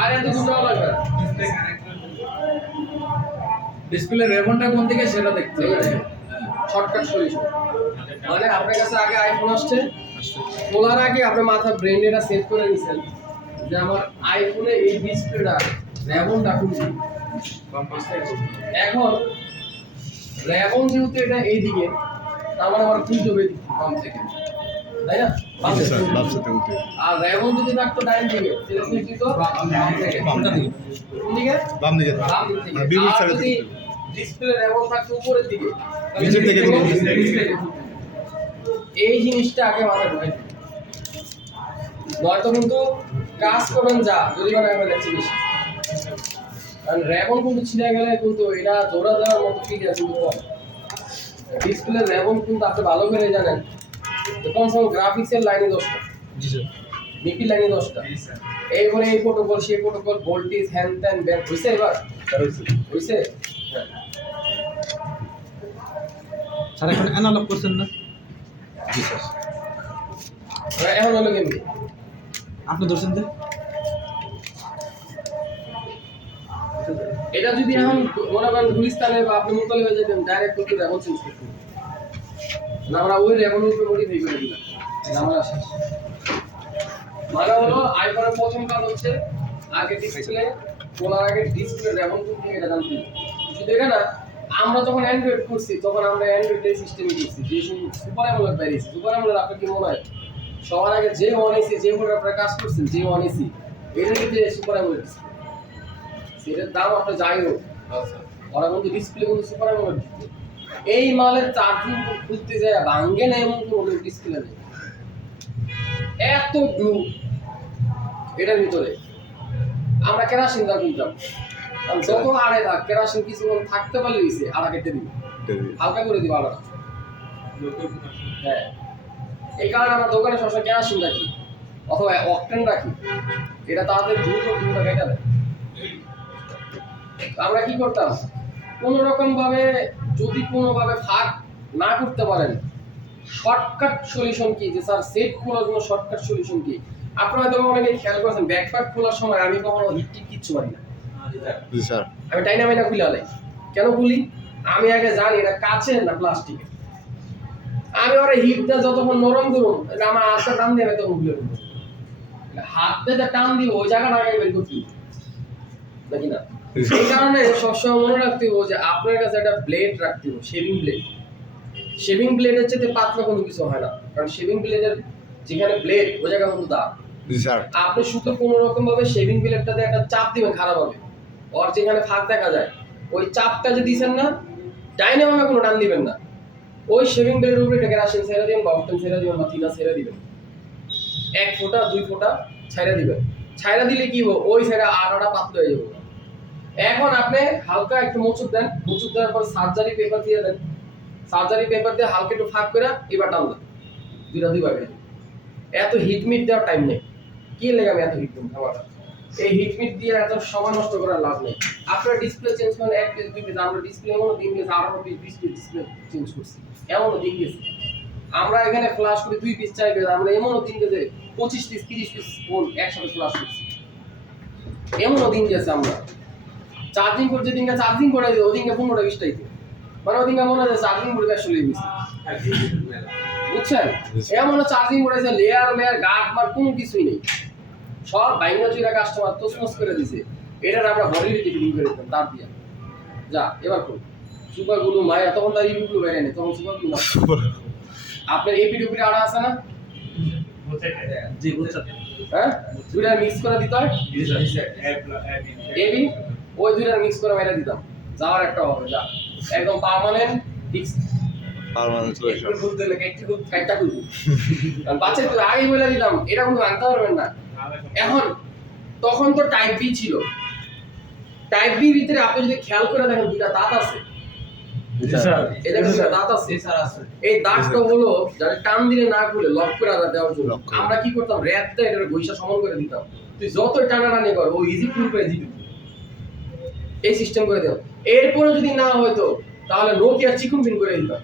আর এত দুটো লাগবে না। ডিসপ্লে রেবনটা কোন দিকে সেটা দেখতে হবে। শর্টকাট সলিউশন মানে আপনার কাছে আগে আইফোন আসছে, খোলার আগে আপনার মাথা ব্রেন এটা সেট করে নিছেন যে আমার আইফোনে এই ডিসপ্লেটা রেবনটা খুলছি। এখন রেবন যেহেতু এটা এইদিকে, তার মানে আমার খুলতে হবে বাম থেকে, তাই না? বাম থেকে। আর রেবন যদি থাকতো ডাইন দিকে তাহলে খুলতো বাম থেকে। কোনটা দিকে? কোন দিকে? বাম দিকে বাম দিক থেকে। মানে বিপরীত আর সাইডে যদি ডিসপ্লে রেবন থাকতো উপরের দিকে, নিচের থেকে এই জিনিসটা আগে মাথায় ঢুকে দিন। নয়তো কিন্তু কাজ করবেন যা যদি মানে আমি দেখছি বেশি, কারণ রেবন কিন্তু ছিঁড়ে গেলে কিন্তু এটা জোড়া দেওয়ার মতো ঠিক আছে কিন্তু কম। ডিসপ্লে রেবন কিন্তু আপনি ভালো করে জানেন কমসে কম গ্রাফিক্সের লাইনে 10টা, জি স্যার মিপি লাইনে 10টা, এইবারে এই প্রোটোকল সেই প্রোটোকল ভোল্টেজ হ্যান ত্যান ব্যাক হইছে এবার হইছে। হ্যাঁ স্যার এখন অ্যানালগ করছেন না? জি স্যার এখন হলো কেমনি আপনি ধরছেন তো? এটা যদি এখন মনে করেন গুলিস্তানে বা আপনি মুতলে হয়ে যেতেন ডাইরেক্ট করতে রেবন চেঞ্জ করতেন না, আমরা ওই রেবনের উপরে মডিফাই করে দিলাম আমরা শেষ। মানে হলো আইফোনের প্রথম কাজ হচ্ছে আগে ডিসপ্লে খোলার আগে ডিসপ্লে রেবন কোন থেকে এটা জানতে হবে। শুধু এটা না, আমরা যখন অ্যান্ড্রয়েড করছি তখন আমরা অ্যান্ড্রয়েড এই সিস্টেমে করছি যে সুপার অ্যামোলেড বেরিয়েছে। সুপার অ্যামোলেড আপনার কি মনে হয় সবার আগে যে ওয়ান এসি যে ফোনে আপনারা কাজ করছেন যে ওয়ান এসি এটা কিন্তু সুপার অ্যামোলেড, সেটার দাম আপনার যাই হোক ওরা কিন্তু ডিসপ্লে কিন্তু সুপার অ্যামোলেড দিচ্ছে। এই মালের চার্জিং খুলতে যায় ভাঙ্গে না এমন কোনো ডিসপ্লে নেই, এত ব্লু এটার ভিতরে। আমরা কেরাসিন দা কিনতাম, যত আড়ে থাক কেরাসিন কিছুক্ষণ থাকতে পারলে দিছে আড়া কেটে দিবি, হালকা করে দিবি আড়া। হ্যাঁ এই কারণে আমরা দোকানে সবসময় কেরাসিন রাখি অথবা অকটেন রাখি, এটা তাদের দ্রুত দ্রুত কেটে দেয়। আমরা কি করতাম কোন রকম ভাবে যদি কোনোভাবে ফাঁক না করতে পারেন শর্টকাট সলিউশন কি যে স্যার সেট খোলার জন্য শর্টকাট সলিউশন কি, আপনারা হয়তো অনেকে খেয়াল করেছেন ব্যাকপ্যাক খোলার সময় আমি কখনো হিট কিচ্ছু পারি না। জি স্যার আমি ডাইনামাইনা খুলে আলাই কেন খুলি, আমি আগে জানি এটা কাচের না প্লাস্টিকের। আমি ওরা হিটটা যতক্ষণ নরম করুন আমার হাতটা টান দিয়ে আমি তখন খুলে ফেলবো, হাত দিয়ে টান দিব ওই জায়গাটা আগে বের করতে নাকি না। এই কারণে সবসময় মনে রাখতে হবে যে আপনার কাছে একটা ব্লেড রাখতে হবে, শেভিং ব্লেড। শেভিং ব্লেডের চেয়ে পাতলা কোনো কিছু হয় না, কারণ শেভিং ব্লেডের যেখানে ব্লেড ওই জায়গা কিন্তু দাগ। জি স্যার আপনি শুধু কোনো রকম ভাবে শেভিং ব্লেডটাতে একটা চাপ দিবেন খারাপ হবে, ওর যেখানে ফাঁক দেখা যায় ওই চাপটা যে দিছেন না ডাইনে ভাবে কোনো টান দিবেন না, ওই শেভিং ব্লেডের উপরে এটা কেরাসিন ছেড়ে দিবেন বা অকটেন ছেড়ে দিবেন বা থিনা ছেড়ে দিবেন, 1 ফোঁটা 2 ফোঁটা ছেড়ে দিবেন। ছেড়ে দিলে কি হবে ওই সাইডে আড়াটা পাতলা হয়ে যাবে। এখন আপনি হালকা একটু মোচড় দেন, মোচড় দেওয়ার পর সার্জারি পেপার দিয়ে দেন, সার্জারি পেপার দিয়ে হালকা একটু ফাঁক করে এবার টান দেন দুইবার। এত হিটমিট দেওয়ার টাইম নেই, কি লেগে আমি এত হিটমিট খাওয়াটা, এই হিটমিট দিয়ে এত সময় নষ্ট করার লাভ নেই। আপনার ডিসপ্লে চেঞ্জ করেন 1 পিস 2 পিস, আমরা ডিসপ্লে এমন দিন গেছে 18 পিস 20 পিস ডিসপ্লে চেঞ্জ করছি, এমন দিন গেছে আমরা এখানে ফ্ল্যাশ করি 2 পিস 4 পিস, আমরা এমন দিন গেছে 25 পিস 30 পিস ফোন একসাথে ফ্ল্যাশ করছি, এমন দিন গেছে। আমরা চার্জিং করতে দিনকে চার্জিং করে দিই ওদিনকে 15টা 20টাই মানে ওদিনকে মনে হয় চার্জিং করে আসলে গেছি, বুঝছেন? এমন চার্জিং করেছে লেয়ার লেয়ার গার্ড মার কোনো কিছুই নেই, সব বাইঙ্গা চুরা কাস্টমার তোসমস করে দিছে। এটার আমরা বডিতে ফিটিং করে দিতাম তার দিয়ে। যা এবার কোন সুপার গুলো মায়া তখন তার রিভিউ বের নেই, তখন সুপার গুলো আপনার এপি টুপি আড়া আছে না? জি বুঝছেন। হ্যাঁ দুইটা মিক্স করে দিতে হয়, এবি ওই দুইটা মিক্স করে মেরে দিতাম, যাওয়ার একটা হবে যা একদম পার্মানেন্ট ফিক্স পার্মানেন্ট সলিউশন বাচ্চা তো আগেই বলে দিতাম এটা কিন্তু আনতে পারবেন না। এখন তখন তো টাইপ বি ছিল, টাইপ বি ভিতরে আপনি যদি খেয়াল করে দেখেন দুইটা দাঁত আছে, এটা দুইটা দাঁত আছে, এই দাঁতটা হলো যারা টান দিলে না খুলে লক করে দেওয়ার জন্য। আমরা কি করতাম র্যাপটা এটার ঘষা সমান করে দিতাম, তুই যত টানাটানি কর ও ইজি টুল করে জিতু, এই সিস্টেম করে দাও। এরপরে যদি না হয়তো তাহলে নোকিয়া চিকুন পিন করে দিতাম,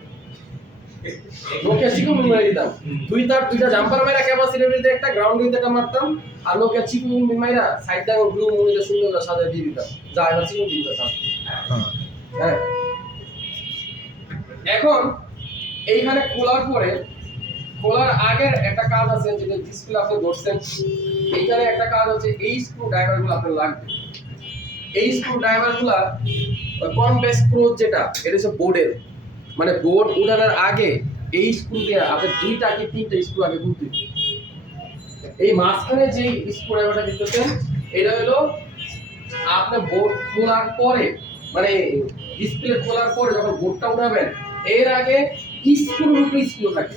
নোকিয়া চিকু মেরে দিতাম দুইটা জাম্পার মাইরা ক্যাপাসিটর ভিতরে একটা গ্রাউন্ড ভিতরে একটা মারতাম আর নোকিয়া চিকু মাইরা সাইড দাও ব্লু মুনিটা সুন্দর করে সাজিয়ে দিয়ে দিতাম যা এবার চিকু দিতাম হ্যাঁ এখন এইখানে খোলার আগের একটা কাজ আছে যেটা ডিসপ্লে আপনি ধরছেন এইখানে একটা কাজ হচ্ছে এই স্ক্রু ড্রাইভারগুলো আপনার লাগবে এই স্ক্রু ড্রাইভারগুলো কনভেক্স ক্রোচ যেটা এটা হচ্ছে বোর্ডের মানে বোর্ড উঠানোর আগে এই স্ক্রু দিয়ে আপনি দুইটা কি তিনটা স্ক্রু আগে খুলতে হবে। এই মাঝখানে যে স্ক্রু ড্রাইভারটা দিতেছেন এটা হলো আপনি বোর্ড খোলার পরে মানে ডিসপ্লে খোলার পরে যখন বোর্ডটা উঠাবেন এর আগে স্ক্রুর উপরে স্ক্রু থাকে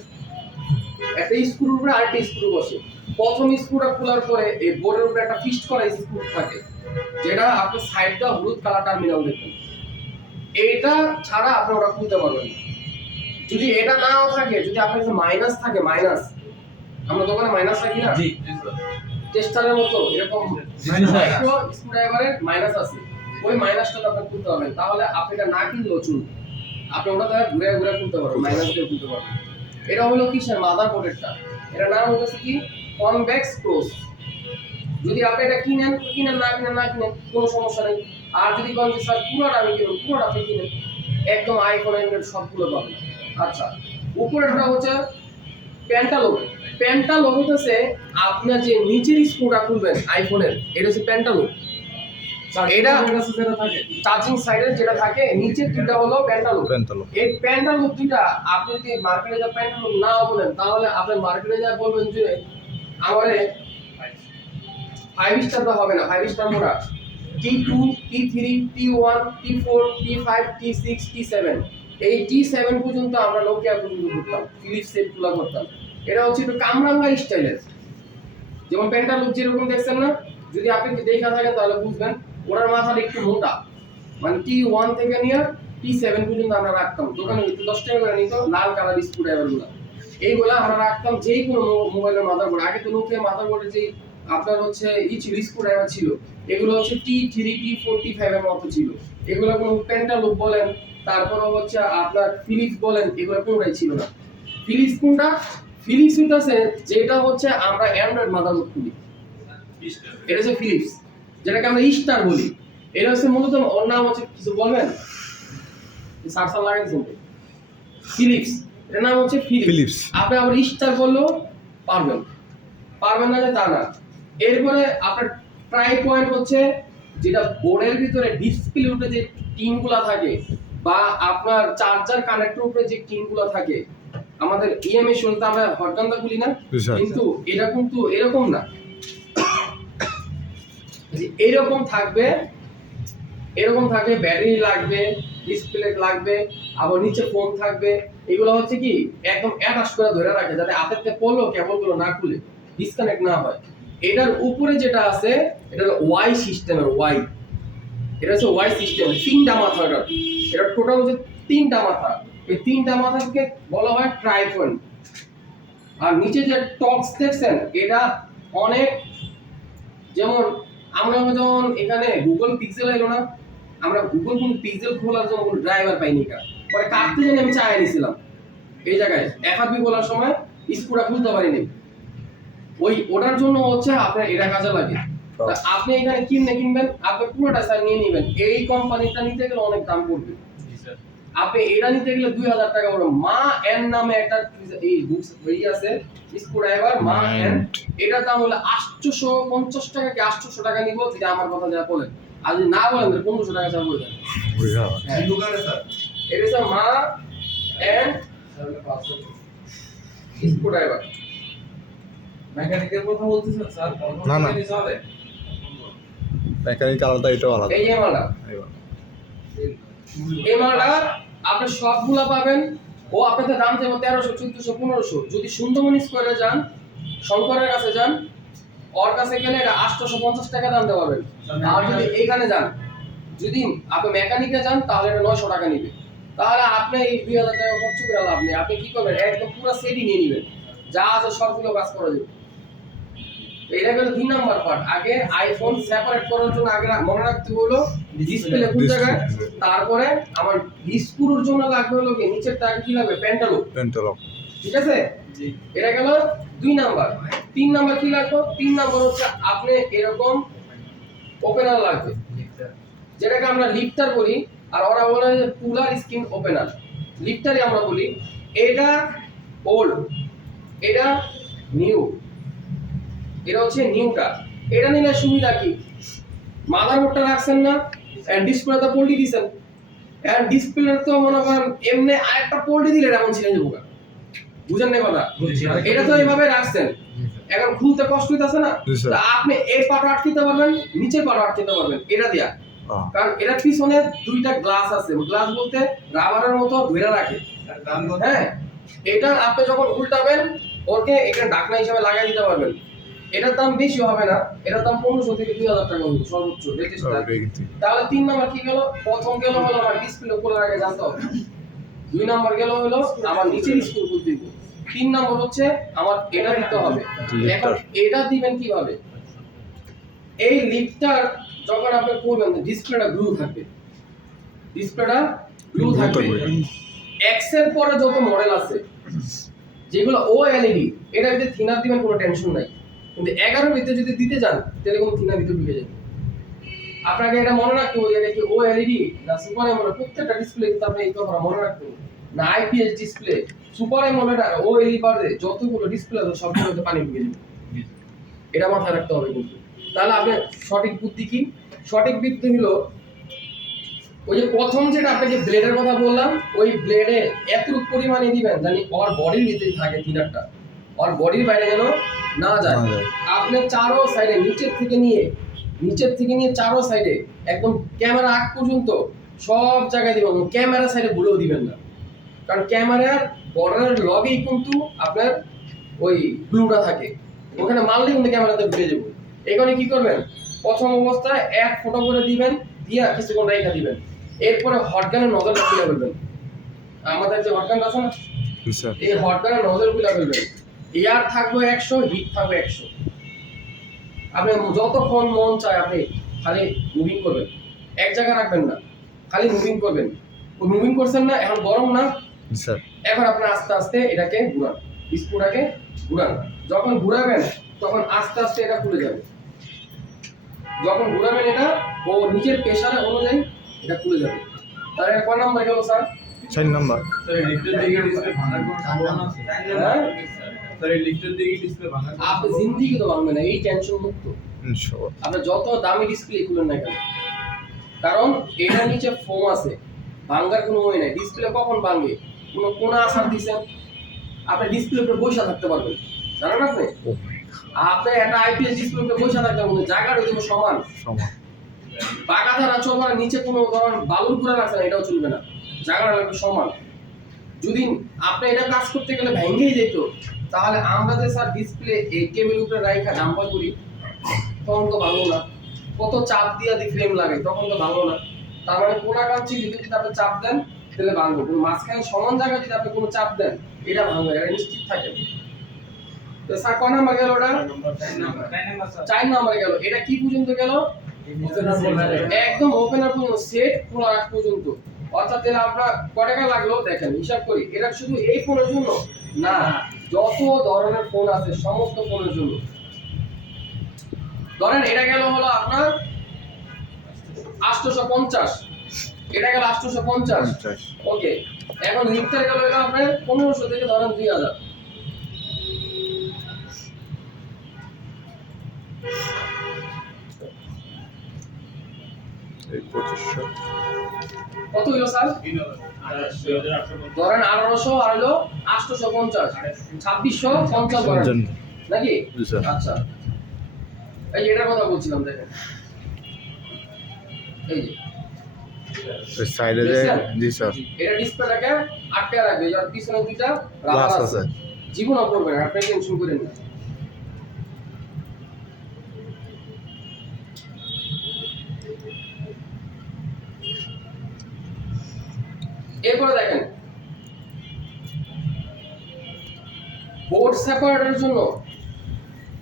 একটা স্ক্রুর উপরে আরেকটা স্ক্রু বসে প্রথম স্ক্রুটা খোলার পরে এই বোর্ডের উপরে একটা ফিক্সড করা স্ক্রু থাকে যেটা আপনি সাইডটা হলুদ কালার টার্মিনাল দেখবেন এইটা ছাড়া আপনি ওটা খুলতে পারবেন না যদি এটা নাও থাকে যদি আপনার কাছে মাইনাস থাকে মাইনাস আমরা দোকানে মাইনাস রাখি না জি টেস্টারের মতো এরকম স্ক্রুড্রাইভারের মাইনাস আছে ওই মাইনাসটা আপনি খুলতে পারবেন তাহলে আপনি এটা না কিনলেও চলবে আপনি ওটা দ্বারা ঘুরে ঘুরে খুলতে পারবেন মাইনাস দিয়ে খুলতে পারবেন এটা হলো কিসের মাদারবোর্ডেরটা এটা নাম হচ্ছে কি কনভেক্স ক্রস যদি আপনি এটা কিনেন না কিনেন কোনো সমস্যা নেই আর যদি বলেন যে স্যার পুরোটা আমি কিনুন পুরোটা আপনি কিনেন একদম আইফোন অ্যান্ড্রয়েড সবগুলো পাবেন আচ্ছা উপরেরটা হচ্ছে প্যান্টালোগ হচ্ছে আপনার যে নিচের স্ক্রুটা খুলবেন আইফোনের এটা হচ্ছে প্যান্টালোগ এটা যেটা থাকে চার্জিং সাইডে যেটা থাকে নিচের দুটো হলো প্যান্টালোগ Pentalogue। এই প্যান্টালোগ দুটা আপনি যদি মার্কেটে যা প্যান্টালোগ না বলেন তাহলে আপনি মার্কেটে যা বলবেন যে আমারে 5 স্টার হবে না 5 স্টার মোড়া T2 T3 T1 T4 T5 T6 T7 এই T7 পর্যন্ত আমরা নোকিয়া পর্যন্ত করতাম ফিলিপস সেটগুলো করতাম এটা হচ্ছে একটু কামরাঙ্গা স্টাইলের যেমন প্যান্টালুক যেরকম দেখছেন না যদি আপনি দেখা থাকেন তাহলে বুঝবেন ওনার মাথাটা একটু মোটা মানে T1 থেকে নিয়ে T7 পর্যন্ত আমরা রাখতাম দোকানে 10 টাকা করে নিত লাল কালার স্ক্রুড্রাইভারগুলো এইগুলা আমরা রাখতাম যেই কোনো মোবাইলের মাদারবোর্ড আগে তো নোকিয়া মাদারবোর্ডে যে আপনার হচ্ছে ছিল স্ক্রুড্রাইভার ছিল এগুলো হচ্ছে T3 T4 T5 এর মতো ছিল এগুলো কোনো প্যান্টালুক বলেন তারপরে হচ্ছে আপনার ফিলিপস বলেন এগুলো কোনটাই ছিল না ফিলিপস কোনটা ফিলিপস হচ্ছে যেটা হচ্ছে আমরা অ্যান্ড্রয়েড মাদারবোর্ড খুলি এটা হচ্ছে ফিলিপস যেটাকে আমরা স্টার বলি এটা হচ্ছে মূলত ওর নাম হচ্ছে কিছু বলবেন সারসা লাগাইছেন ফিলিপস এর নাম হচ্ছে ফিলিপস Philips। আপনি আবার স্টার বললেও পারবেন না যে তা না এরপরে আপনার ট্রাই পয়েন্ট হচ্ছে যেটা বোর্ডের ভিতরে ডিসপ্লে উপরে যে টিনগুলো থাকে বা আপনার চার্জার কানেক্টর উপরে যে টিনগুলো থাকে আমাদের ইএমএ শুনতে আমরা হটগানটা খুলি না কিন্তু এটা কিন্তু এরকম না যে এরকম থাকবে ব্যাটারি লাগবে ডিসপ্লে লাগবে আবার নিচে ফোন থাকবে এগুলো হচ্ছে কি একদম অ্যাটাচ করে ধরে রাখে যাতে হাতেতে পড়লো কেবলগুলো না খুলে ডিসকানেক্ট না হয় এটার উপরে যেটা আছে এটা হলো ওয়াই সিস্টেমের ওয়াই এটা হচ্ছে ওয়াই সিস্টেম তিনটা মাথা এটা টোটাল হচ্ছে তিনটা মাথা এই তিনটা মাথাকে বলা হয় ট্রাইপয়েড আর নিচে যে টক্স দেখছেন এটা অনেক যেমন আমরা যেমন এখানে গুগল পিক্সেল এলো না আমরা গুগল কোন পিক্সেল খোলার জন্য কোনো ড্রাইভার পাইনি কা পরে কাটতে জানি আমি চাই নিছিলাম এই জায়গায় এফআরপি বলার সময় স্ক্রুটা খুলতে পারিনি ওই ওটার জন্য হচ্ছে আপনার এটা কাজে লাগে তা আপনি এখানে কিনবেন আপনি পুরোটা স্যার নিয়ে নেবেন এই কোম্পানিটা নিতে গেলে অনেক দাম পড়বে আপনি এটা নিতে গেলে 2000 টাকা পড়বে মা এন নামে একটা এই বুকস বই আছে স্ক্রুড্রাইভার মা এন এটার দাম হলো 850 টাকা কি 800 টাকা নিব যদি আমার কথা যা বলেন আর যদি না বলেন তাহলে 1500 টাকা চার্জ করে দেন এই দোকানে স্যার এটা হচ্ছে মা এন স্ক্রুড্রাইভার মেকানিকের কথা বলতেছেন স্যার না, না। চলে মেকানিক্যাল আলাদা এটাও আলাদা এই যে মালটা এই মালটা আপনি সবগুলা পাবেন ও আপনাদের দাম দেবো 1300 1400 1500 যদি সুন্দরমণি স্কয়ারে যান শঙ্করের কাছে যান ওর কাছে গেলে এটা 850 টাকা দাম দেওয়া পাবেন আর যদি এইখানে যান যদি আপনি মেকানিকে যান তাহলে এটা 900 টাকা নিবে তাহলে আপনি এই 2000 টাকা খরচ করে লাভ নেই আপনি কি করবেন একদম পুরো সেটই নিয়ে নেবেন যা আছে সবগুলো কাজ করা যাবে এটা গেল 2 নাম্বার পার্ট। আগে আইফোন সেপারেট করার জন্য আগে মনে রাখতে হলো ডিসপ্লে কোন জায়গায়, তারপরে আমার স্ক্রুর জন্য লাগবে হলো কি নিচেরটা আগে কি লাগবে পেন্টালক। ঠিক আছে, এটা গেল 2 নাম্বার। 3 নাম্বার কি লাগবে? 3 নাম্বার হচ্ছে আপনি এরকম ওপেনার লাগবে, যেটাকে আমরা লিফটার বলি, আর ওরা বলে যে পুলার স্ক্রিন ওপেনার। লিফটারই আমরা বলি। এটা ওল্ড, এটা নিউ, এটা হচ্ছে নিউটা। এটা নিলে সুবিধা কি, মাদারবোর্ডটা রাখছেন না, ডিসপ্লেটা পোল্টি দিছেন, এন্ড ডিসপ্লে তো মনে করেন এমনি আরেকটা পোল্টি দিলে এমন ছিঁড়ে যাবো। বুঝেন না কথা? এটা তো এইভাবে রাখছেন, এখন খুলতে কষ্ট হইতাছে না, তা আপনি এই পাটা আটকাতে পারবেন, নিচের পাটা আটকাতে পারবেন এটা দিয়া। কারণ এটার পিছনে 2টা গ্লাস আছে, গ্লাস বলতে রাবারের মতো ধরে রাখে। হ্যাঁ, এটা আপনি যখন উল্টাবেন ওকে এখানে ঢাকনা হিসেবে লাগাই দিতে পারবেন। এটার দাম বেশি হবে না, এটার দাম 1500 থেকে 2000 টাকা হবে সর্বোচ্চ লেটেস্ট। তাহলে 3 নাম্বার কি গেল? প্রথম গেল হলো আমার ডিসপ্লে খোলার আগে জানতে হবে। 2 নাম্বার গেল হলো আমার নিচের স্ক্রু খুলতে দিব। 3 নাম্বার হচ্ছে আমার এটা দিতে হবে। এখন এটা দিবেন কিভাবে? এই লিফটার যখন আপনি করবেন ডিসপ্লেটা গ্লু থাকবে, ডিসপ্লেটা গ্লু থাকবে। এক্স এর পরে যত মডেল আছে যেগুলো ও এলইডি, এটা যদি থিনার দিবেন কোনো টেনশন নাই, কিন্তু 11 এর ভিতরে যদি দিতে যান তাহলে কোনো থিনার ভিতরে ঢুকে যাবে। আপনাকে এটা মনে রাখতে হবে এটা কি ও এলইডি না সুপার এমোলেড। প্রত্যেকটা ডিসপ্লে কিন্তু আপনি এই কথা মনে রাখতে হবে না। আইপিএস ডিসপ্লে, সুপার এমোলেড আর ও এলইডি বাদে যতগুলো ডিসপ্লে আছে সবগুলোর মধ্যে পানি ঢুকে যাবে, এটা মাথায় রাখতে হবে কিন্তু। তাহলে আপনি সঠিক বুদ্ধি কি? সঠিক বুদ্ধি হলো ওই যে প্রথম যেটা আপনাকে ব্লেডের কথা বললাম, ওই ব্লেডে এতটুকু পরিমাণে দিবেন জানি ওর বডির ভিতরে থাকে থিনারটা, ওর বডির বাইরে যেন না যায়। আপনি চারো সাইডে নিচের থেকে নিয়ে চারো সাইডে একদম ক্যামেরা আগ পর্যন্ত সব জায়গায় দিবেন। ক্যামেরা সাইডে ভুলেও দিবেন না, কারণ ক্যামেরার বর্ডারের লগেই কিন্তু আপনার ওই গ্লুটা থাকে, ওখানে মারলে কিন্তু ক্যামেরাতে ঢুকে যাবে। এখানে কি করবেন? প্রথম অবস্থায় 1 ফোঁটা করে দিবেন, দিয়া কিছুক্ষণ রেখে দিবেন। এরপরে হটগানের নজলটা খুলে ফেলবেন। আমাদের যে হটগান আছে না, এই হটগানের নজল খুলে ফেলবেন। এয়ার থাকবে 100, হিট থাকবে 100। আপনি যতক্ষণ মন চায় আপনি খালি মুভিং করবেন, এক জায়গায় রাখবেন না, খালি মুভিং করবেন। মুভিং করছেন না, এখন গরম না স্যার, এখন আপনি আস্তে আস্তে এটাকে ঘুরান, স্ক্রুটাকে ঘুরান। যখন ঘুরাবেন তখন আস্তে আস্তে এটা খুলে যাবে। যখন ঘুরাবেন এটা ও নিচের প্রেসারে অনুযায়ী এটা খুলে যাবে। তাহলে কয় নাম্বার গেল স্যার? 4 নাম্বার। স্যার লিফটের দিকে ডিসপ্লে ভাঙার কোনো সম্ভাবনা আছে? হ্যাঁ স্যার এই লিফটের দিকে ডিসপ্লে ভাঙার আপনি জিন্দিগি তো ভাঙবে না, এই টেনশন মুক্ত। ইনশাআল্লাহ আপনি যত দামি ডিসপ্লে খুলেন না কেন, কারণ এটার নিচে ফোম আছে, ভাঙার কোনো ওয়ে নাই। ডিসপ্লে কখন ভাঙবে? কোনো কোনা আসার দিছেন, আপনি ডিসপ্লে উপরে বসে থাকতে পারবেন, জানেন আপনি? আপনি একটা আইপিএস ডিসপ্লে উপরে বসে থাকতে পারবেন, জায়গাটা কিন্তু সমান। পাকা ধারা চলবে না, নিচে কোনো ধরনের বালুর পুরা রাখছে না, এটাও চলবে না, জায়গাটা লাগবে সমান। যদি আপনি এটা কাজ করতে গেলে ভেঙেই যেত, তাহলে আমরা যে স্যার ডিসপ্লে এই কেবল উপরে রাইখা ডাম্পার করি তখন তো ভালো না। কত চাপ দিয়া দি ফ্রেম লাগে, তখন তো ভালো না। তার মানে কোনা কাঞ্চি যদি আপনি চাপ দেন তাহলে ভাঙবে, কিন্তু মাঝখানে সমান জায়গায় যদি আপনি কোনো চাপ দেন এটা ভাঙবে, এটা নিশ্চিত থাকে। তো স্যার কয় নাম্বার গেল? ওটা 4 নাম্বার গেল। এটা কি পর্যন্ত গেল? একদম ওপেনার পর্যন্ত, সেট খোলা রাখ পর্যন্ত। অর্থাৎ তাহলে আমরা কয় টাকা লাগলো দেখেন, হিসাব করি। এটা শুধু এই ফোনের জন্য না, যত ধরনের ফোন আছে সমস্ত ফোনের জন্য। ধরেন এটা গেল হলো আপনার 850, এটা গেল 850। ওকে, এখন লিফটার গেল এটা আপনার 1500 থেকে ধরেন 2000। এই 2500 কত হলো স্যার? ধরেন 1800 আর হলো 850, 2650 ধরেন নাকি? আচ্ছা, এই এটার কথা বলছিলাম, দেখেন এই যে সাইডে যে জি স্যার, এটা ডিসপ্লেটাকে আটকে রাখবে, যার পিছনে দুইটা রাবার আছে, জীবনও করবে না, আপনি টেনশন করেন না। এরপরে দেখেন বোর্ড সেপারেটরের জন্য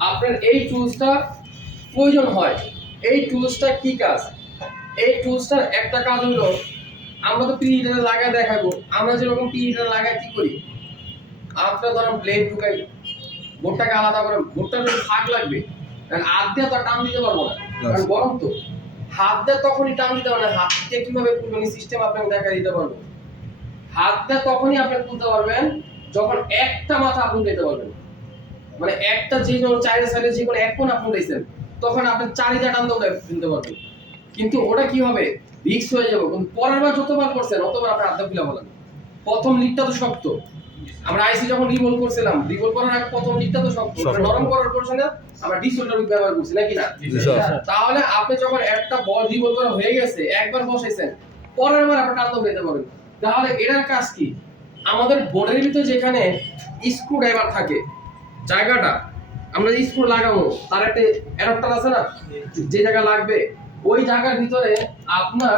আপনার এই টুলসটা প্রয়োজন হয়। এই টুলসটা কি কাজ? এই টুলসটার একটা কাজ হলো, আমরা তো প্রিহিটারে লাগায় দেখাবো। আমরা যেরকম প্রিহিটারে লাগায় কি করি, আপনার ধরেন ব্লেড ঢুকাই, বোর্ডটাকে আলাদা করে, বোর্ডটার যদি ফাঁক লাগবে, কারণ হাত দিয়ে তো আর টান দিতে পারবো না, কারণ গরম তো। হাত দিয়ে তখনই টান দিতে পারবেন, হাত দিয়ে কিভাবে খুলবেন সিস্টেম আপনাকে দেখা দিতে পারবো। হাত দিয়ে তখনই আপনি খুলতে পারবেন যখন একটা মাথা আপনি দিতে পারবেন, মানে একটা যে কোনো চাইরে সাইডে যে কোনো এক কোণ আপনি দিয়েছেন, তখন আপনি চারিদা টান দিয়ে ওটা খুলতে পারবেন। কিন্তু ওটা কি হবে, রিস্ক হয়ে যাবে। কিন্তু পরের বার যতবার করছেন অতবার আপনি হাত দিয়ে খুলে বলেন। প্রথম লিডটা তো শক্ত, আমরা আইসি যখন রিভোল্ভ করছিলাম, রিভোল্ভ করার আগে প্রথম লিডটা তো শক্ত, মানে নরম করার পরে না আমরা ডিসোল্ডার ব্যবহার করছি নাকি না? তাহলে আপনি যখন একটা বল রিভোল্ভ করা হয়ে গেছে, একবার বসাইছেন, পরের বার আপনি টান দিয়ে দিতে পারবেন। তাহলে এটার কাজ কি, আমাদের বোর্ডের ভিতরে যেখানে স্ক্রু ড্রাইভার থাকে, জায়গাটা আমরা যে স্ক্রু লাগাবো তার একটা অ্যাডাপ্টার আছে না, যে জায়গা লাগবে ওই জায়গার ভিতরে আপনার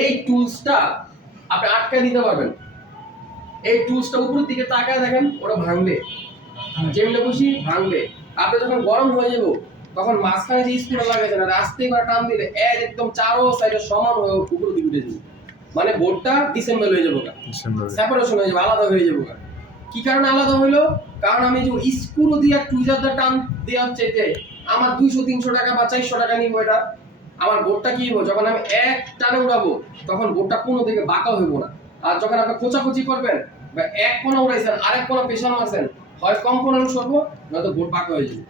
এই টুলসটা আপনি আটকায় দিতে পারবেন। এই টুলসটা উপরের দিকে তাকায় দেখেন, ওটা ভাঙবে, যেমনি খুশি ভাঙবে। আপনি যখন গরম হয়ে যাব, তখন মাঝখানে যে স্ক্রুটা লাগাইছেন আর আস্তে করে টান দিলে একদম চারো সাইডে সমান হয়ে উপরের দিকে উঠে যাবে, মানে বোর্ডটা ডিসেম্বল হয়ে যাবে, সেপারেশন হয়ে যাবে, আলাদা হয়ে যাবে। কি কারণে আলাদা হইলো? কারণ আমি যে স্ক্রু দিয়ে টুইজারটা টান দেওয়ার চাইতে আমার 200-300 টাকা বা 400 টাকা নিব, এটা আমার বোর্ডটা কি হইব, যখন আমি এক টানে উড়াবো তখন বোর্ডটা কোনো দিকে বাঁকা হইব না। আর যখন আপনি খোঁচাখুচি করবেন বা এক কোণা উড়াইছেন আরেক কোণা পেছন মারছেন, হয় কম্পোনেন্ট সরবো নয়তো বোর্ড বাঁকা হয়ে যাবে।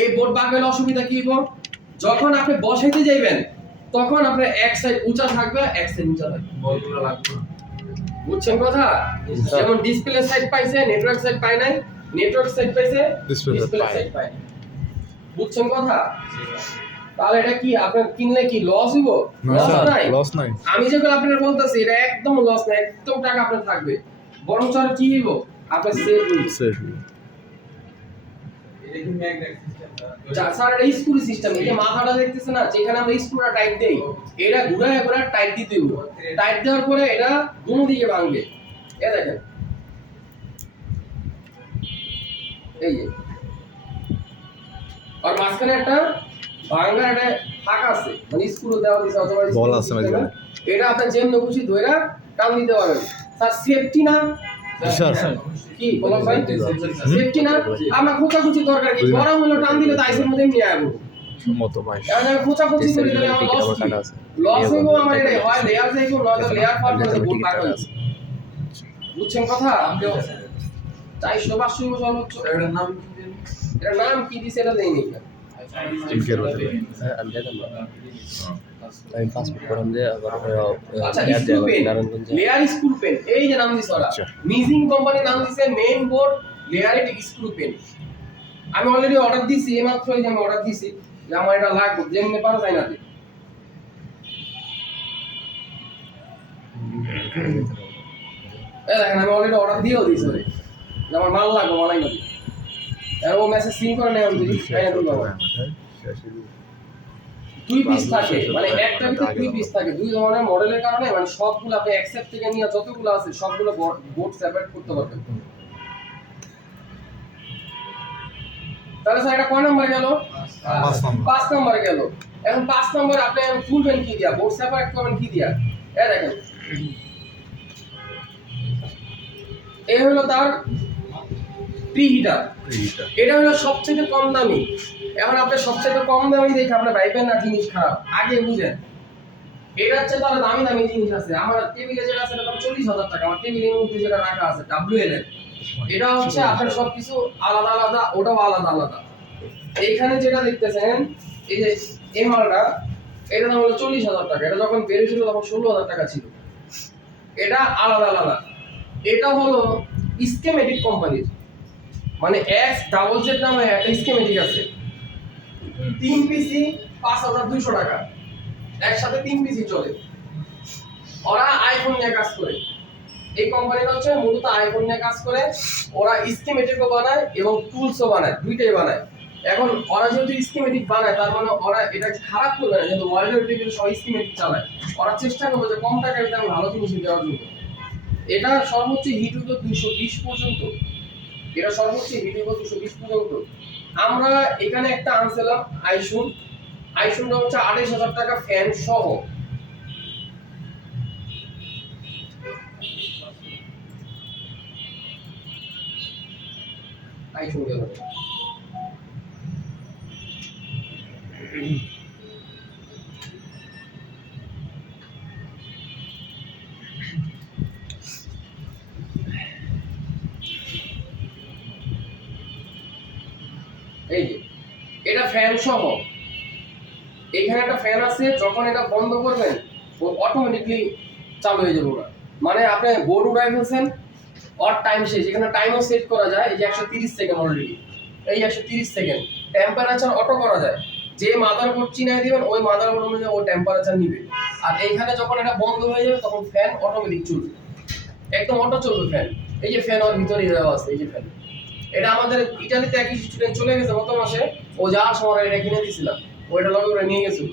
এই বোর্ড বাঁকা হলে অসুবিধা কি হইব, যখন আপনি বসাইতে যাইবেন তখন আপনার এক সাইড উঁচা থাকবে, এক সাইড নিচা থাকবে, বলগুলো লাগবে না। বুঝছেন কথা? যেমন ডিসপ্লে সাইড পাইছে, নেটওয়ার্ক সাইড পায় নাই, নেটওয়ার্ক সাইড পাইছে, ডিসপ্লে সাইড পায় নাই। বুঝছেন কথা? তাহলে এটা কি আপনার কিনলে কি লস হইব? লস নাই। আমি যেগুলো আপনাদের বলতেছি এটা একদম লস না, একদম টাকা আপনার থাকবে, বরং আর কি হইব, আপনার সেভ হইব। এটা কি ম্যাগনেট সিস্টেম? স্যার এটা স্ক্রু সিস্টেম। এই যে মাথাটা দেখতেছেন না, যেখানে আমরা স্ক্রুটা টাইট দেই, এটা ঘুরায় ঘুরায় টাইট দিতে হবে। টাইট দেওয়ার পরে এটা দুনো দিকে ভাঙবে। এই দেখেন, এই যে আর মাঝখানে একটা ভাঙার একটা ফাঁকা আছে, মানে স্ক্রু দেওয়া দিছে অথবা বল আছে মাঝখানে, এটা আপনি যেমন খুশি ধইরা টান দিতে পারবেন। স্যার সেফটি না কি বলেন ভাই, সেফটি না? আমরা খোঁচাখুচি দরকার কি, গরম হলো টান দিলে তো আইসের মধ্যে নিয়ে আসবো মতো ভাই। এখন আমি খোঁচাখুচি করে দিলে আমার লস হইব। আমার এটা হয় লেয়ার যাইবো, নয়তো লেয়ার ফল করে বোর্ড বাঁকা হয়ে যাবে। বুঝছেন কথা? 400-500 ইউজ সর্বোচ্চ। এটার নাম কি জানি? এটার নাম কি দিছে এটা দেই নাই। আমি পাসপোর্ট করাম যে আবার আচ্ছা, স্ক্রু পেন, লেয়ার স্ক্রু পেন, এই যে নাম দিছে ওরা, মিজিং কোম্পানি নাম দিছে মেইন বোর্ড লেয়ারেট স্ক্রু পেন। আমি অলরেডি অর্ডার দিছি, এইমাত্র এই যে আমি অর্ডার দিছি যে আমার এটা লাগবে, যেমনি পারা যায় না। এই দেখেন আমি অলরেডি অর্ডার দিয়েও দিছি ওরে, যে আমার মাল লাগবে, মালাই না দিই। আর ও মেসেজ সিন করে নেই, আমি দিই তাই না দিই বাবা। 2 পিস থাকে, মানে একটা ভিতরে 2 পিস থাকে, দুই ধরনের মডেলের কারণে মানে সবগুলো আপনি অ্যাকসেপ্ট থেকে নিয়ে যতগুলো আছে সবগুলো বোর্ড সেপারেট করতে পারবেন। তাহলে স্যার এটা কয় নাম্বার গেল? 5 নাম্বার গেল। এখন 5 নাম্বার আপনি খুলবেন কি দিয়া, বোর্ড সেপারেট করবেন কি দিয়া? এই দেখেন, এই হলো তার প্রিহিটার। এটা হলো সবচেয়ে কম দামি। এখন আপনি সবচেয়ে কম দামি দেখে আপনি ভাইবেন না জিনিস খারাপ, আগে বুঝেন এটা হচ্ছে তার দামি দামি জিনিস আছে। আমার টেবিলে যেটা আছে এটা 40,000 টাকা, আমার টেবিলের মধ্যে যেটা রাখা আছে WL এর, এটা হচ্ছে আপনার সবকিছু আলাদা আলাদা, ওটাও আলাদা আলাদা। এইখানে যেটা দেখতেছেন এই যে এই মালটা, এটা দাম হলো 40,000 টাকা। এটা যখন বেরিয়েছিল তখন 16,000 টাকা ছিল। এটা আলাদা আলাদা। এটা হলো স্কেমেটিক কোম্পানির, মানে XZZ নামে একটা স্কেমেটিক আছে, 3 পিসি 5,200 টাকা, একসাথে 3 পিসি চলে। ওরা আইফোন নিয়ে কাজ করে, এই কোম্পানিটা হচ্ছে মূলত আইফোন নিয়ে কাজ করে। ওরা স্কিমেটিকও বানায় এবং টুলসও বানায়, দুইটাই বানায়। এখন ওরা যেহেতু স্কিমেটিক বানায় তার মানে ওরা এটা খারাপ করবে না, যেহেতু ওয়ার্ল্ডের টিভিতে সবাই স্কিমেটিক চালায়, ওরা চেষ্টা করবে যে কম টাকায় আমি ভালো জিনিস দেওয়ার জন্য। এটা সর্বোচ্চ হিট হতো 220 পর্যন্ত, এটা সর্বোচ্চ হিট হতো 220 পর্যন্ত। আমরা এখানে একটা আনছিলাম আইসুন। আইসুনটা হচ্ছে 28,000 টাকা ফ্যান সহ। আইসুন গেল। এই যে এটা ফ্যান সহ, এখানে একটা ফ্যান আছে, যখন এটা বন্ধ করবেন ও অটোমেটিকলি চালু হয়ে যাবে ওরা। মানে আপনি বোর্ড উড়াই ফেলছেন, অর টাইম শেষ, এখানে টাইমও সেট করা যায়। এই যে 130 সেকেন্ড অলরেডি, এই 130 সেকেন্ড। টেম্পারেচার অটো করা যায়, যে মাদারবোর্ড চিনাই দিবেন ওই মাদারবোর্ড অনুযায়ী ও টেম্পারেচার নিবে। আর এইখানে যখন এটা বন্ধ হয়ে যাবে তখন ফ্যান অটোমেটিক চলবে, একদম অটো চলবে ফ্যান। এই যে ফ্যান ওর ভিতরে দেওয়া আছে, এই যে ফ্যান। এটা আমাদের ইতালিতে একই স্টুডেন্ট চলে গেছে গত মাসে, ও যাওয়ার সময় এটা কিনে দিয়েছিলাম, ওইটা লগে করে নিয়ে গেছিল।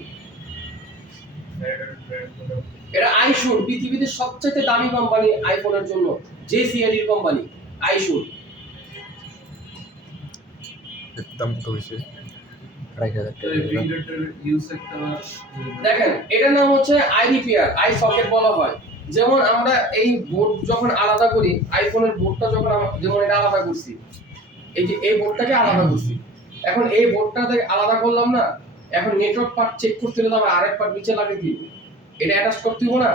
এটা আইসুন, পৃথিবীতে সবচেয়ে দামি কোম্পানি আইফোনের জন্য, জেসিএডির কোম্পানি আইসুন। দাম কত বেশি? 2,500 ফিঙ্গারটার ইউজ একটা দেখেন এটার নাম হচ্ছে আই রিপেয়ার, আই সকেট বলা হয়। যেমন আমরা এই বোর্ড যখন আলাদা করি, আইফোনের বোর্ডটা যখন যেমন এটা আলাদা করছি, এই যে এই বোর্ডটাকে আলাদা করছি, এখন এই বোর্ডটাকে আলাদা করলাম না, এখন নেটওয়ার্ক পার্ট চেক করতে হলে আমার আরেক পার্ট নিচে লাগিয়ে দিই, এটা অ্যাটাচ করতে হবে না।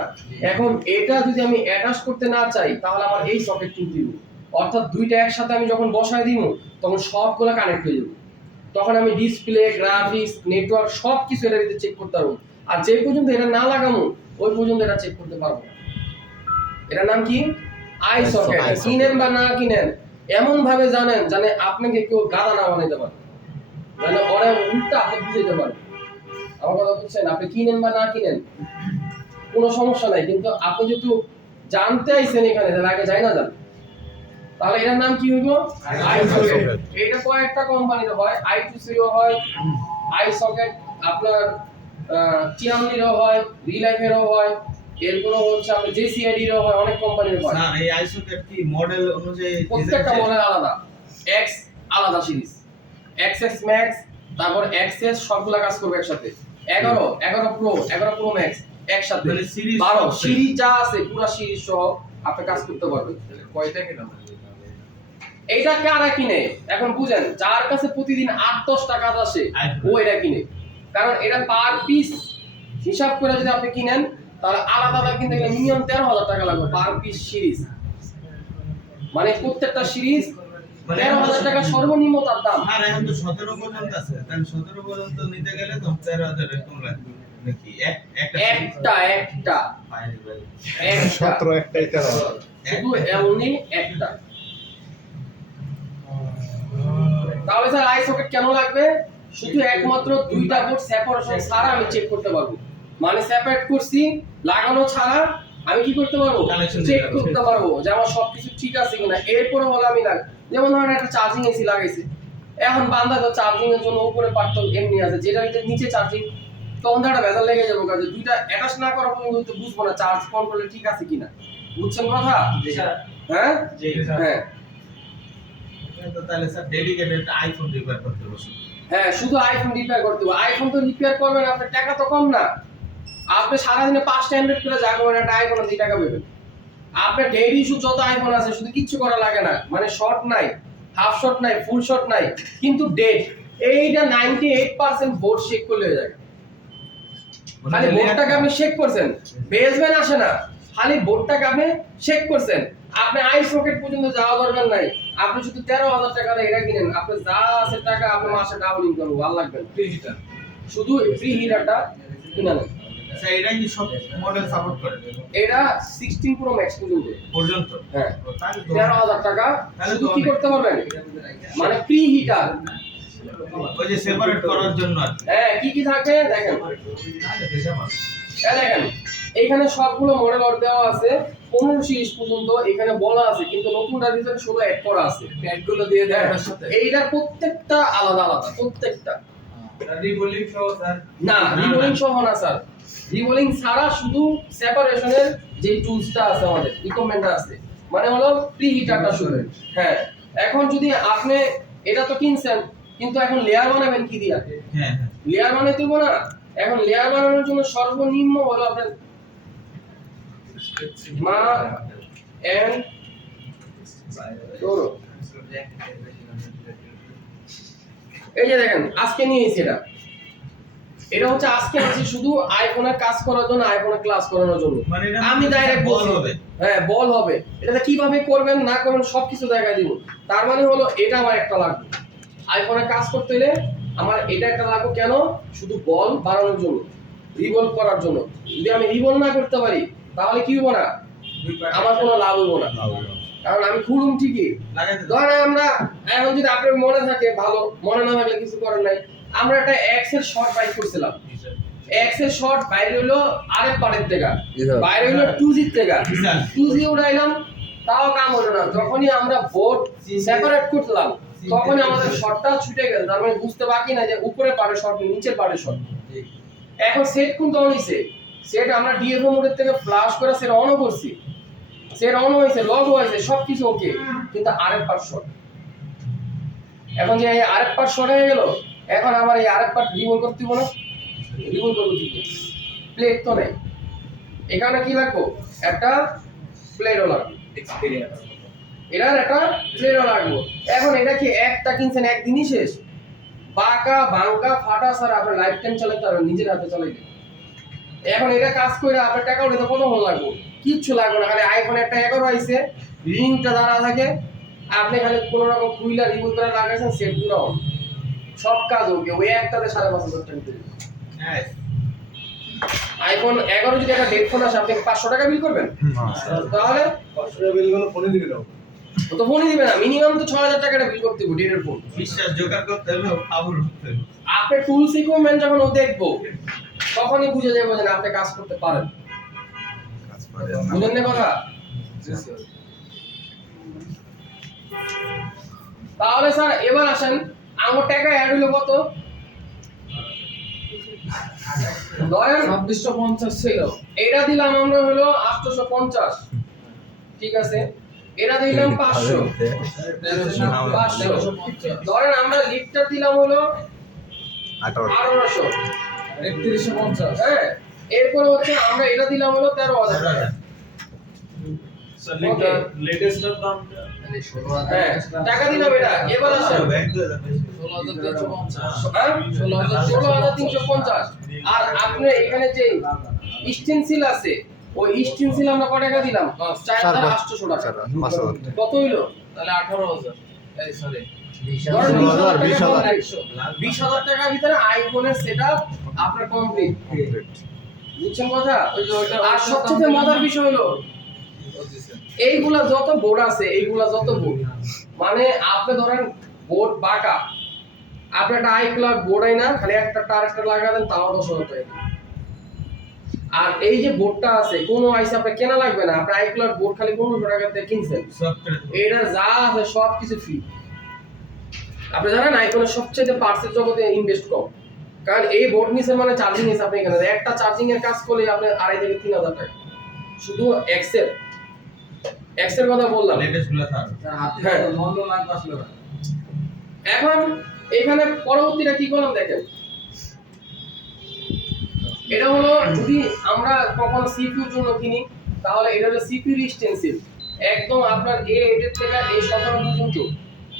এখন এটা যদি আমি অ্যাটাচ করতে না চাই তাহলে আমার এই সকেট কিনতে হবে, অর্থাৎ দুইটা একসাথে আমি যখন বসায় দিব তখন সবগুলো কানেক্ট হয়ে যাবে। তখন আমি ডিসপ্লে, গ্রাফিক্স, নেটওয়ার্ক সব কিছু এটার ভিতরে চেক করতে পারবো। আর যে পর্যন্ত এটা না লাগামো ওই পর্যন্ত এটা চেক করতে পারবো না। এটার নাম কি? I socket. কিনেন বা না কিনেন এমন ভাবে জানেন জানে আপনাকে কেউ গাদা না বানাইতে পারে, মানে ওরা উল্টা আপনি বুঝাইতে পারবে। আমার কথা বুঝছেন? আপনি কিনেন বা না কিনেন কোনো সমস্যা নাই, কিন্তু আপনি যেহেতু জানতে আইছেন এখানে, তাহলে আগে যাই না যান, তাহলে এটার নাম কি হইব? I socket. এটা কয়েকটা কোম্পানির হয়, i2c হয়, আই সকেট আপনার চিয়ামনিরও হয়, রিলাইফেরও হয়, এরপরে হচ্ছে আপনার জেসিআইডিরও হয়, অনেক কোম্পানির হয়। স্যার এই আইসোকেট কি মডেল অনুযায়ী প্রত্যেকটা মডেল আলাদা। এক্স আলাদা সিরিজ, এক্সএস ম্যাক্স, তারপর এক্সএস সবগুলা কাজ করবে একসাথে। 11 প্রো, 11 প্রো ম্যাক্স একসাথে, মানে সিরিজ 12 সিরিজ যা আছে পুরো সিরিজ সহ আপনি কাজ করতে পারবেন। কয়টা কিনলাম? এইটা কারা কিনে এখন বুঝেন, যার কাছে প্রতিদিন 8-10 টাকা আসে ও এটা কিনে, কারণ এটা পার পিস হিসাব করে যদি আপনি কিনেন তাহলে আলাদা আলাদা কিনতে গেলে মিনিমাম 13,000 টাকা লাগবে পার পিস সিরিজ। মানে প্রত্যেকটা সিরিজ 13,000 টাকা সর্বনিম্ন তার দাম। আর এখন তো 17 পর্যন্ত আছে, তাহলে 17 পর্যন্ত নিতে গেলে তো 13,000 এরকম লাগবে নাকি? একটা বাইরে বাইরে 17 একটাই 13,000। শুধু এমনি একটা। তাহলে স্যার আই সকেট কেন লাগবে? শুধু একমাত্র দুইটা বোর্ড সেপারেশন ছাড়া আমি চেক করতে পারবো, মানে সেপারেট করছি লাগানো ছাড়া আমি কি করতে পারবো? Connection চেক দিতে করতে পারবো যে আমার সবকিছু ঠিক আছে কিনা। এরপরে হলো আমি যেমন ধরেন একটা চার্জিং এসি লাগাইছি, এখন বান্দা তো চার্জিং এর জন্য উপরে পার্ট তো এমনি আছে, যেটা নিচে চার্জিং, তখন তো একটা ভেজাল লেগে যাবে, কাজে দুইটা অ্যাটাচ না করা পর্যন্ত তো বুঝবো না চার্জ কন্ট্রোলে ঠিক আছে কিনা। বুঝছেন কথা? হ্যাঁ জি হ্যাঁ তো তাহলে স্যার ডেডিকেটেড আইফোন রিপেয়ার করতে বসুন। হ্যাঁ, শুধু আইফোন রিপেয়ার করতে হবে। আইফোন তো রিপেয়ার করবেন, আপনার টাকা তো কম না। আপনি সারাদিনে 5টা অ্যান্ড্রয়েড করে যা করবেন একটা আইফোনে 2 টাকা পাবেন। আপনার ডেইলি ইস্যু যত আইফোন আছে শুধু কিচ্ছু করা লাগে না, মানে শর্ট নাই, হাফ শর্ট নাই, ফুল শর্ট নাই, কিন্তু ডেট এইটা 98% বোর্ড চেক করলে হয়ে যায়। খালি বোর্ডটাকে আপনি চেক করছেন, বেসমেন্ট আসে না, খালি বোর্ডটাকে আপনি চেক করছেন। আপনি আই সকেট পর্যন্ত যাওয়া দরকার নাই, আপনি শুধু 13,000 টাকা দিয়ে এটা কিনেন, আপনি যা আছে টাকা আপনি মাসে ডাবল ইনকাম ভালো লাগবে। Free heater. শুধু ফ্রি হিটারটা কিনে নেন। স্যার এটাই কি সব মডেল সাপোর্ট করে এটা 16 প্রো ম্যাক্স পর্যন্ত? হ্যাঁ, ও, তাহলে তো 13,000 টাকা। তাহলে শুধু তো কি অনেক। করতে পারবেন, মানে ফ্রি হিটার। ওই যে সেপারেট করার জন্য আর কি। হ্যাঁ, কি কি থাকে দেখেন, তাহলে ভেজা মাল। দেখেন এইখানে সবগুলো মডেল অর দেওয়া আছে 15 সিরিজ পর্যন্ত এখানে বলা আছে, কিন্তু নতুনটার ভিতরে 16 অ্যাড করা আছে। প্যাডগুলো দিয়ে দেয় এটার সাথে। এইটার প্রত্যেকটা আলাদা আলাদা, প্রত্যেকটা। রিবোলিং সহ স্যার। না, রিবোলিং সহ না স্যার, রিবোলিং ছাড়া শুধু সেপারেশনের যে টুলসটা আছে আমাদের, ইকুইপমেন্টটা আছে, মানে হলো প্রি হিটারটা শুরু। হ্যাঁ, এখন যদি আপনি এটা তো কিনছেন, কিন্তু এখন লেয়ার বানাবেন কি দিয়া? হ্যাঁ হ্যাঁ লেয়ার বানাইতে হবে না। এখন লেয়ার বানানোর জন্য সর্বনিম্ন হলো আপনার মা এন্ড তোরো। এই যে দেখেন আজকে নিয়েছি এটা হচ্ছে আজকে আনছি শুধু আইফোনের কাজ করার জন্য, আইফোনের ক্লাস করানোর জন্য। মানে এটা আমি ডাইরেক্ট বল বলছি হবে। হ্যাঁ বল হবে। এটা কিভাবে করবেন না করবেন সবকিছু দেখাই দিব। তার মানে হলো এটা আমার একটা লাগবে আইফোনে কাজ করতে হলে, আমার এটা একটা লাগবে কেন? শুধু বল বাড়ানোর জন্য, রিভলভ করার জন্য। যদি আমি রিভলভ না করতে পারি তাহলে কি হবো না, আমার কোনো লাভ হইব না। কারণ আমি খুলুম ঠিকই। লাগাইতে দাও। ধরেন আমরা এখন যদি আপনার মনে থাকে ভালো, মনে না থাকলে কিছু করার নাই, আমরা একটা এক্স এর শর্ট বাইক করছিলাম। এক্স এর শর্ট বাইরে হলো আরেক পারের থেকে, বাইরে হলো 2G থেকে। 2G উড়াইলাম তাও কাম হলো না। যখনই আমরা বোর্ড সেপারেট করলাম তখনই আমাদের শর্টটা ছুটে গেল। তার মানে বুঝতে বাকি না যে উপরে পারে শর্ট নিচের পারে শর্ট। এখন সেট কোন তো হইছে, সেট আমরা ডিএফও মোডের থেকে ফ্ল্যাশ করে সেট অন করছি, সেট অন হইছে, লগ হইছে, সবকিছু ওকে, কিন্তু আরেক পার্ট শর্ট। এখন যে এই আরেক পার্ট শর্ট হয়ে গেল, এখন আবার এই আরেক পার্ট রিভল করতে হবে না, রিভল করব ঠিক প্লেট তো নেই। এখানে কি লাগবে, একটা প্লেটও লাগবে, এক্সপেরিয়েন্স এটার একটা প্লেটও লাগবে। এখন এটা কি একটা কিনছেন একদিনই শেষ? বাঁকা ভাঙ্গা ফাটা স্যার আপনার লাইফ টাইম চালাতে পারবেন, নিজের হাতে চালাইতে। এখন এটা কাজ করে আপনার টাকা উঠাতে কত মন লাগবে? কিচ্ছু লাগবে না, খালি আইফোন একটা 11 আইছে, রিংটা দাঁড়া থাকে, আপনি খালি কোনো রকম কুইলা রিমুভ করে লাগাইছেন, সেট পুরো অন, সব কাজ ওকে। ওই একটাতে 5,500 টাকা দিতে হ্যাঁ আইফোন 11 যদি একটা ডেট ফোন আসে আপনি 500 টাকা বিল করবেন? তাহলে ও তো ফোনই দিবে না, মিনিমাম তো 6,000 টাকা বিল করতে হবে ডেটের ফোন। বিশ্বাস জোগাড় করতে হবে, পাবুর হতে হবে। আপনি টুলস ইকুইপমেন্ট যখন ও দেখবো তখনই বুঝে যাবো যে আপনি কাজ করতে পারেন। বুঝেন না কথা? তাহলে স্যার এবার আসেন আমার টাকা অ্যাড হলো কত? ধরেন 2650 ছিল। এটা দিলাম আমরা হলো 850, ঠিক আছে। এটা দিলাম 500, 500। ধরেন আমরা লিফটার দিলাম হলো 1800, 3150। হ্যাঁ। এরপর হচ্ছে আমরা এটা দিলাম হলো 13,000 টাকা। লেটেস্টের দামটা হ্যাঁ টাকা দিলাম এটা। এবার আসেন 1-2,000 বেশি। 16,350। আর আপনি এখানে যে স্টেনসিল আছে ওই স্টেনসিল আমরা কত টাকা দিলাম? 4,800 টাকা। কত হইলো? তাহলে 18000। এই সরি ধরেন 20,000 20,000 টাকার ভিতরে আইফোনের সেটআপ আপনার কমপ্লিট। বুঝছেন কথা? আর সবচেয়ে মজার বিষয় হলো এইগুলা যত বোর্ড আছে, এইগুলা যত বোর্ড মানে আপনি ধরেন বোর্ড বাঁকা, আপনি একটা আইক্লাউড বোর্ডাই না খালি একটা টারেক্টর লাগা দেন তাও 10,000 টাকা। আর এই যে বোর্ডটা আছে কোনো আইসি আপনি কেনা লাগবে না, আপনি আইক্লাউড বোর্ড খালি 1500 টাকা দিয়ে কিনছেন, সফটওয়্যার এটা যা আছে সব কিছু ফ্রি। আপনি জানেন আইফোনের সবচেয়ে পার্সেল জগতে ইনভেস্ট কম, কারণ এই বোর্ড নিচে মানে চার্জিং নিচে আপনি এখানে একটা চার্জিং এর কাজ করলে আপনি 2,500 থেকে 3,000 টাকা শুধু এক্সেল কথা বললাম। লেটেস্ট গুলো থাকবে। হ্যাঁ। এখন এখানে পরবর্তীটা কি করলাম দেখেন, এটা হলো যদি আমরা কখন সিপিইউর জন্য কিনি তাহলে এটা হলো সিপিইউ এক্সটেনসিভ, একদম আপনার A8 এর থেকে A17 পর্যন্ত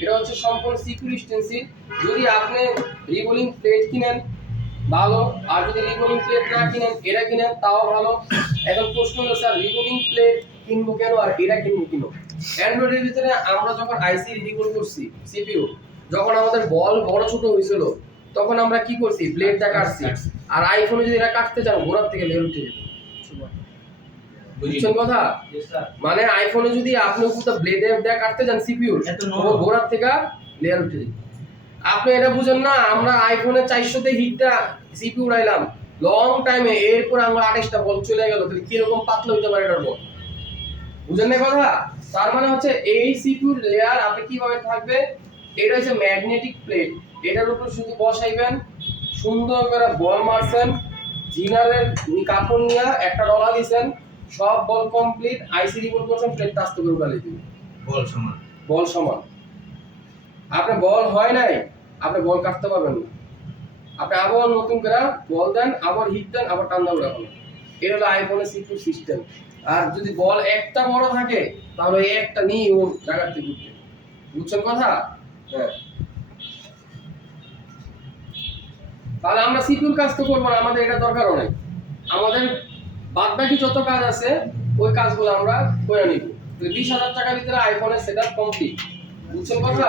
এটা হচ্ছে সম্পূর্ণ সিপিইউ এক্সটেনসিভ। যদি আপনি রিবোলিং প্লেট কিনেন ভালো, আর যদি রিবোলিং প্লেট না কিনেন এটা কিনেন তাও ভালো। এখন প্রশ্ন হলো স্যার রিবোলিং প্লেট কিনবো কেন আর এটা কিনবো কেন? অ্যান্ড্রয়েডের ভিতরে আমরা যখন আইসি রিবোল করছি সিপিইউ, যখন আমাদের বল বড় ছোট হয়েছিল তখন আমরা কি করছি, ব্লেডটা কাটছি। আর আইফোনে যদি এটা কাটতে চান গোড়ার থেকে লেয়ার উঠে যেত। বুঝছেন কথা? মানে আইফোনে যদি আপনি উপরটা ব্লেডে দিয়ে কাটতে চান সিপিইউ এত নরম। গোড়ার থেকে লেয়ার উঠে যেত। আপনি এটা বুঝেন না, আমরা আইফোনে 400 তে হিটটা সিপিইউ উড়াইলাম লং টাইমে, এরপর আমরা 28টা বল চলে গেল, তাহলে কি রকম পাতলা হইতে পারে এটার বল? বুঝেন না কথা? তার মানে হচ্ছে এই সিপিইউ লেয়ার আপনি কিভাবে থাকবে, এটা হচ্ছে ম্যাগনেটিক প্লেট, এটার উপর শুধু বসাইবেন, সুন্দর করে বল মারছেন, জিনারের কাপড় নিয়ে একটা ডলা দিবেন, সব বল কমপ্লিট, আইসি রিবোল করছেন, প্লেটটা আস্তে করে উড়ালে দিবেন, বল সমান। বল সমান। আপনার বল হয় নাই আপনি বল কাটতে পারবেন না। আপনি আবার নতুন করে বল দেন, আবার হিট দেন, আবার টান দাও রাখুন। এটা হলো আইফোনের সিকিউর সিস্টেম। আর যদি বল একটা বড় থাকে তাহলে এই একটা নিয়ে ও জায়গাতে ঘুরবে। বুঝছেন কথা? হ্যাঁ। তাহলে আমরা সিকিউর কাজ তো করবো না, আমাদের এটা দরকারও নেই। আমাদের বাদ বাকি যত কাজ আছে ওই কাজগুলো আমরা করে নিব। 20,000 টাকার ভিতরে আইফোনের সেটআপ কমপ্লিট। বুঝছেন কথা?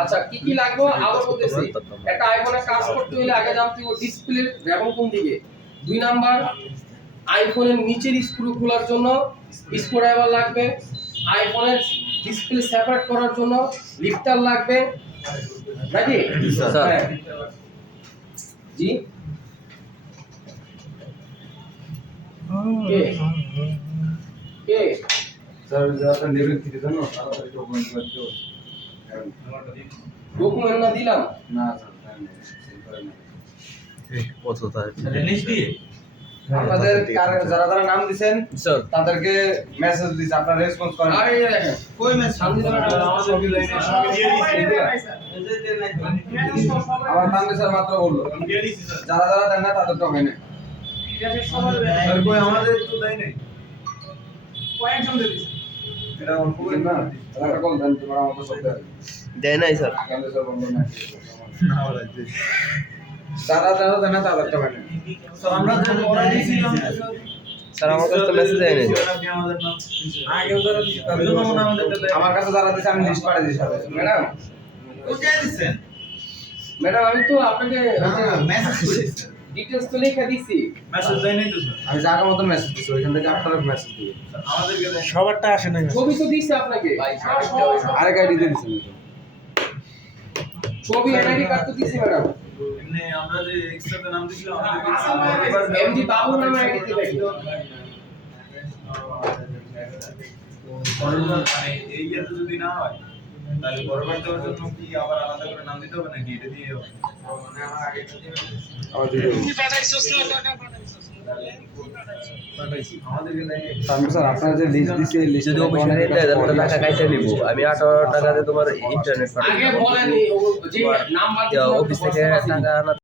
আচ্ছা, কি কি লাগবে আবার বলতেছি। একটা আইফোনের কাজ করতে হলে আগে জানতে হবে ডিসপ্লের র্যাম কোন দিকে। 2 নাম্বার, আইফোনের নিচের স্ক্রু খোলার জন্য স্ক্রুড্রাইভার লাগবে। আইফোনের ডিসপ্লে সেপারেট করার জন্য লিফটার লাগবে, নাকি? স্যার। হ্যাঁ। জি, কে কে স্যার যারা নেবেন থেকে জানো তাড়াতাড়ি ডকুমেন্ট করতে হবে। ডকুমেন্ট না দিলাম? না স্যার তাই না, সেই করে না। কত তাই এনএসডি আপনাদের যারা যারা নাম দিবেন স্যার তাদেরকে মেসেজ দিছে, আপনারা রেসপন্স করেন। আরে এই দেখেন কই মেসেজ শান্তি আমার নাম স্যার মাত্র বললো, যারা যারা দেন না তাদের তো হয় না। স্যার কই আমাদের তো দেয় নাই। এটা অল্প করে না, তারা কল দেন তোমরা আমাদের সব দেন। দেয় নাই স্যার। আগামী স্যার বন্ধ না, যারা যারা দেন না তাদের তো হয় না। স্যার আমরা যে অর্ডার দিয়েছিলাম স্যার আমার কাছে তো মেসেজ আয় নাই স্যার। আপনি আমাদের নাম আগেও যারা দিয়েছে তাদের জন্য মনে হয় আমাদের দেয়। আমার কাছে যারা দিছে আমি লিস্ট পাঠিয়ে দিছি ম্যাডাম। কোথায় দিছেন? ম্যাডাম আমি তো আপনাকে মেসেজ করেছেন। ডিটেইলস তো লিখে দিছি। মেসেজ দেয় নাই তো স্যার। আমি জায়গা মতো মেসেজ দিছি, ওইখান থেকে আপনারা মেসেজ দিবেন। আমাদেরকে দেয়। সবারটা আসে নাই ছবি তো দিছি আপনাকে, আরেক আইডি দিয়ে দিছি। ছবি এনআইডি কার্ড তো দিছি ম্যাডাম। এমনি আমরা যে এক্সট্রা নাম দিয়েছিলাম আমাদেরকে এমডি বাবু নামে আইডি দিলে এই ইয়েতে যদি না হয় তাহলে পরবার দেওয়ার জন্য কি আবার আলাদা করে নাম দিতে হবে নাকি এটা দিয়ে হবে? আমার দিয়ে দেবেন। আমাদেরকে দেয় নাই। তারপর স্যার আপনারা যে লিস্ট দিছে এই লিস্ট যদি অফিসে দেয় তাহলে তো টাকা কাইটে নিব। আমি 18 টাকাতে তোমার ইন্টারনেট আগে পাঠাবো। বলেন যে নাম্বার অফিস থেকে টাকা আনা